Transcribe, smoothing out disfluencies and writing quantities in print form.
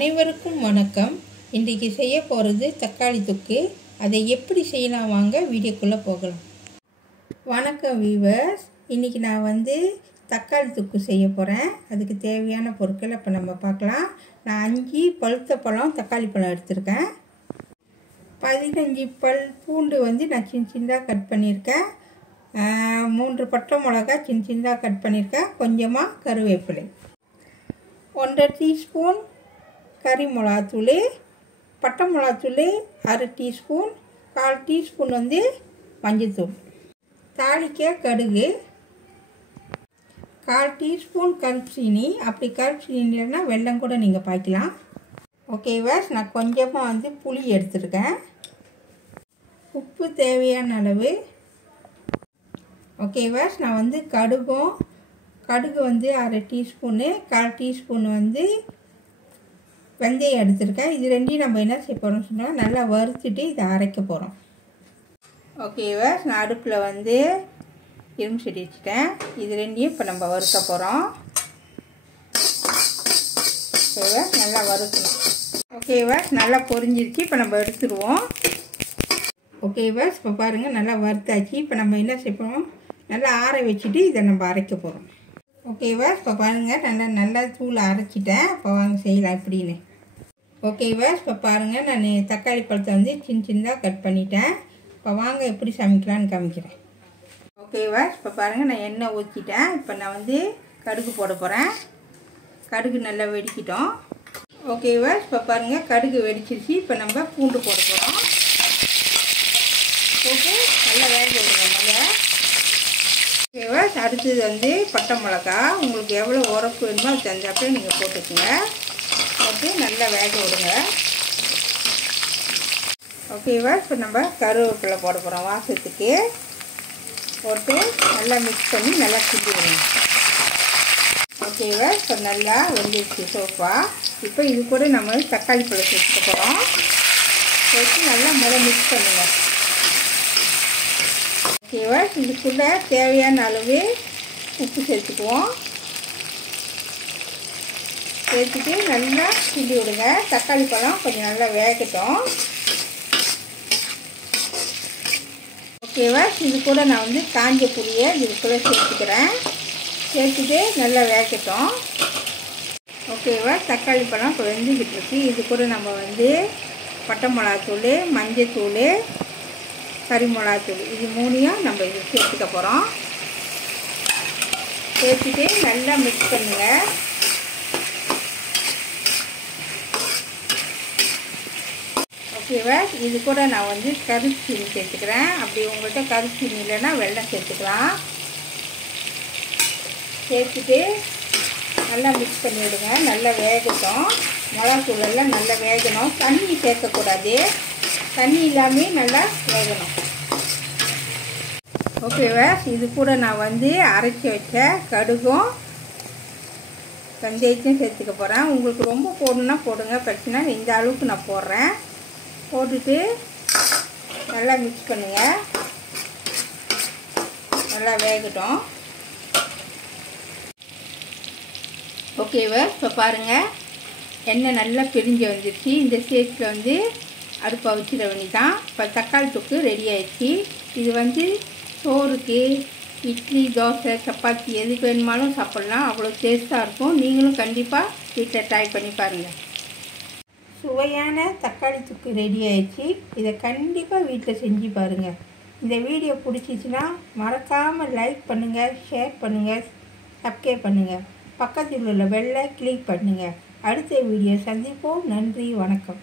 அனைவருக்கும் வணக்கம். இன்றைக்கி செய்ய போகிறது தக்காளி தொக்கு. அதை எப்படி செய்யலாம் வாங்க வீடியோக்குள்ளே போகலாம். வணக்கம் வீவர்ஸ். இன்றைக்கி நான் தக்காளி தொக்கு செய்ய போகிறேன். அதுக்கு தேவையான பொருட்கள் இப்போ நம்ம பார்க்கலாம். நான் 5 பழுத்த பழம் தக்காளி பழம் எடுத்திருக்கேன். 15 பல் பூண்டு நான் சின்ன சின்னதாக கட் பண்ணியிருக்கேன். 3 பட்டை மிளகா சின்ன சின்னதாக கட் பண்ணியிருக்கேன். கொஞ்சமாக கருவேப்பிலை, 1/2 டீஸ்பூன் கறி மிளகாத்தூள், பட்டை மிளகாத்தூள் 1/2 டீஸ்பூன், 1/4 டீஸ்பூன் மஞ்சள்தூள், தாளிக்க கடுகு, 1/4 டீஸ்பூன் கருப்பு சீனி. அப்படி கருப்பு சீனி இல்லைன்னா வெல்லம் கூட நீங்கள் பாய்க்கலாம். ஓகேவாஸ். நான் கொஞ்சமாக புளி எடுத்துருக்கேன். உப்பு தேவையான அளவு. ஓகேவாஸ். நான் கடுகு 1/2 டீஸ்பூனு, 1/4 டீஸ்பூன் வெந்தயம் எடுத்துருக்கேன். இது ரெண்டையும் நம்ம என்ன செய்ய போகிறோம்னு சொன்னால் நல்லா வறுத்துட்டு இதை அரைக்க போகிறோம். ஓகேவாஸ். நான் அடுப்பில் இரும்பு சட்டி வச்சுட்டேன். இது ரெண்டையும் இப்போ நம்ம வறுக்க போகிறோம். ஓகேவாஸ். நல்லா வறுக்கணும். ஓகேவாஸ். நல்லா பொரிஞ்சிருச்சு. இப்போ நம்ம எடுத்துருவோம். ஓகேவாஸ். இப்போ பாருங்கள் நல்லா வறுத்தாச்சு. இப்போ நம்ம என்ன செய்யணும், நல்லா ஆற வச்சுட்டு இதை நம்ம அரைக்க போகிறோம். ஓகேவாஸ். இப்போ பாருங்கள் நல்லா தூளை அரைச்சிட்டேன். இப்போ வாங்க செய்யலாம் எப்படின்னு. ஓகேவாஸ். இப்போ பாருங்கள் நான் தக்காளி பழத்தை சின்ன சின்னதாக கட் பண்ணிட்டேன். இப்போ வாங்க எப்படி சமைக்கலான்னு காமிக்கிறேன். ஓகேவாஸ். இப்போ பாருங்கள் நான் எண்ணெய் ஊற்றிட்டேன். இப்போ நான் கடுகு போட போகிறேன். கடுகு நல்லா வெடிக்கிட்டோம். ஓகேவாஸ். இப்போ பாருங்கள் கடுகு வெடிச்சிருச்சு. இப்போ நம்ம பூண்டு போட போகிறோம். போட்டு நல்லா வேக விடுங்க நல்லா. ஓகேவாஸ். அடுத்தது பட்டை மிளகா. உங்களுக்கு எவ்வளோ உரப்பு வேணுமோ அது தந்தாப்பில் நீங்கள் போட்டுக்குங்க. போட்டு நல்லா வேக விடுங்க. ஓகேவாஸ். இப்போ நம்ம கருவேப்பிலை போட போகிறோம் வாசத்துக்கு. போட்டு நல்லா மிக்ஸ் பண்ணி நல்லா கிண்டி விடுங்க. ஓகேவாஸ். இப்போ நல்லா வெந்துடுச்சு சோப்பா. இப்போ இது கூட நம்ம தக்காளி பழம் சேர்த்துக்க போகிறோம். வச்சு நல்லா மிக்ஸ் பண்ணுங்க. ஓகேவாஸ். இதுக்குள்ளே தேவையான அளவு உப்பு சேர்த்துக்குவோம். சேர்த்துட்டு நல்லா கிண்டி விடுங்க. தக்காளி பழம் கொஞ்சம் நல்லா வேகட்டும். ஓகேவாஸ். இது கூட நான் காஞ்ச புளியை இதுக்குள்ளே சேர்த்துக்கிறேன். சேர்த்துட்டு நல்லா வேகட்டும். ஓகேவாஸ். தக்காளி பழம் இப்போ வெந்துக்கிட்டு இருக்கு. இது கூட நம்ம பட்டை மிளகாத்தூள், மஞ்சத்தூள், கறி மிளகாத்தூள் இது 3ஐயும் நம்ம இது சேர்த்துக்க போகிறோம். சேர்த்துட்டு நல்லா மிக்ஸ் பண்ணுங்கள். ஓகேவாஸ். இது கூட நான் கருப்பு சீனி சேர்த்துக்கிறேன். அப்படி உங்கள்கிட்ட கருப்பு சீனி இல்லைன்னா வெல்லம் சேர்த்துக்கலாம். சேர்த்துட்டு நல்லா மிக்ஸ் பண்ணி விடுங்க. நல்லா வேகட்டும். மிளகாத்தூள் எல்லாம் நல்லா வேகணும். தண்ணி சேர்க்கக்கூடாது. தண்ணி இல்லாமே நல்லா வேகணும். ஓகேவாஸ். இது கூட நான் அரைச்சி வச்ச கடுகும் வெந்தயத்தையும் சேர்த்துக்க போகிறேன். உங்களுக்கு ரொம்ப போடணுன்னா போடுங்க, பிரச்சனை. இந்த அளவுக்கு நான் போடுறேன். போட்டுட்டு நல்லா மிக்ஸ் பண்ணுங்கள். நல்லா வேகட்டும். ஓகேவாஸ். இப்போ பாருங்கள் எண்ணெய் நல்லா பிரிஞ்சு வந்துடுச்சு. இந்த ஸ்டேஜில் அடுப்பை வச்சிட வேண்டியதான். இப்போ தக்காளி தொக்கு ரெடி ஆயிடுச்சு. இது சோறுக்கு, இட்லி, தோசை, சப்பாத்தி எதுக்கு வேணுமாலும் சாப்பிட்லாம். அவ்வளோ டேஸ்ட்டாக இருக்கும். நீங்களும் கண்டிப்பாக வீட்டில் ட்ரை பண்ணி பாருங்கள். சுவையான தக்காளி தொக்கு ரெடி ஆயிடுச்சு. இதை கண்டிப்பாக வீட்டில் செஞ்சு பாருங்கள். இந்த வீடியோ பிடிச்சிச்சின்னா மறக்காமல் லைக் பண்ணுங்கள், ஷேர் பண்ணுங்கள், சப்ஸ்கிரைப் பண்ணுங்கள். பக்கத்தில் உள்ள பெல்லை கிளிக் பண்ணுங்கள். அடுத்த வீடியோ சந்திப்போம். நன்றி, வணக்கம்.